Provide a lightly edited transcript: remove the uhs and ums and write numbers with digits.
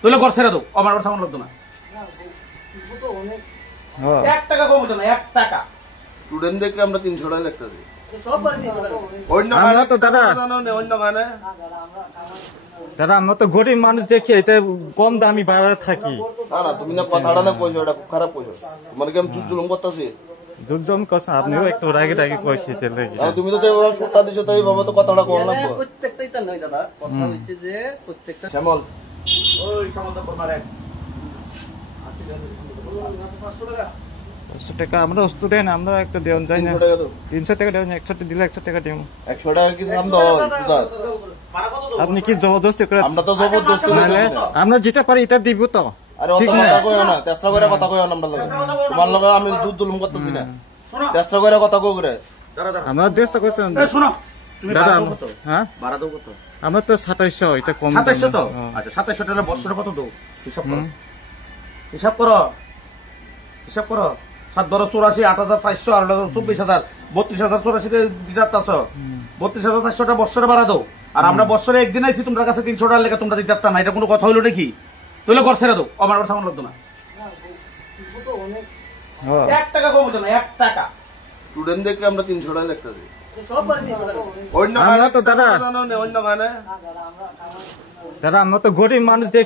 তাহলে ঘর ছেড়ে দাও, আমার কথা মনে লাগতো না। 1 টাকা কম হতো না, 1 টাকা। স্টুডেন্ট দেখে আমরা 300 টাকা লিখতেছি। দাদা আমরা তো গরিব মানুষ দেখি এটা কম দামি ভাড়া থাকি। না না তুমি না কথাটা না কইছো, এটা খুব খারাপ কইছো। তোমার কি আমি জুলুম করতেছি? দুজন কথা আপনিও একটু রাগে রাগে কইছি তেলে। তুমি তো যেভাবে সত্তা দিছো তাই ভাবে তো কথাটা কম না। প্রত্যেকটাই তার নয় দাদা, কথা হচ্ছে যে প্রত্যেকটা শ্যামল ওই সমন্ধ করবার এক 500 টাকা আমরা স্টুডেন্ট, আমরা একটা দেওয়া যায় না। 300 টাকা দেওয়া 100 দিলে 100 টাকা দিও। 100 টাকা কি সাম দাও? আপনি কি জবরদস্তি করে? আমরা তো জবরদস্তি মানে আমরা যেটা পারি এটা দিব তো। আরে অত কথা কইও না, চেষ্টা করে কথা কইও না। আমরা লগে তোমার লগে আমি জুলুম করতেছি না, চেষ্টা করে কথা কই করে। আমরা চেষ্টা করছি। শোনো তুমি দাদা ভাড়া দাও কত? হ্যাঁ ভাড়া দাও কত? আমরা তো 2700, এটা কম। 2700 তো? আচ্ছা 2700 টাকা বছরে কত দাও? হিসাব করো, হিসাব করো, হিসাব করো। 7 ধরো 84, 8400 আর 24000, 32084 কে দিতাছ। 32400 টাকা বছরে ভাড়া দাও। আর আমরা বছরে একদিন আইছি তোমার কাছে 300 টাকা লেগে তোমরা দিতাছ না, এটা কোনো কথা হইলো নাকি? তাহলে ঘর ছেড়ে দাও, আমার কথা মনে লাগতো না। 1 টাকা কম হতো না, 1 টাকা। স্টুডেন্ট দেখে আমরা 300 টাকা লিখতেছি। আমরা তো দাদা অন্য গানে দাদা আমরা তো গরিব মানুষ দেখি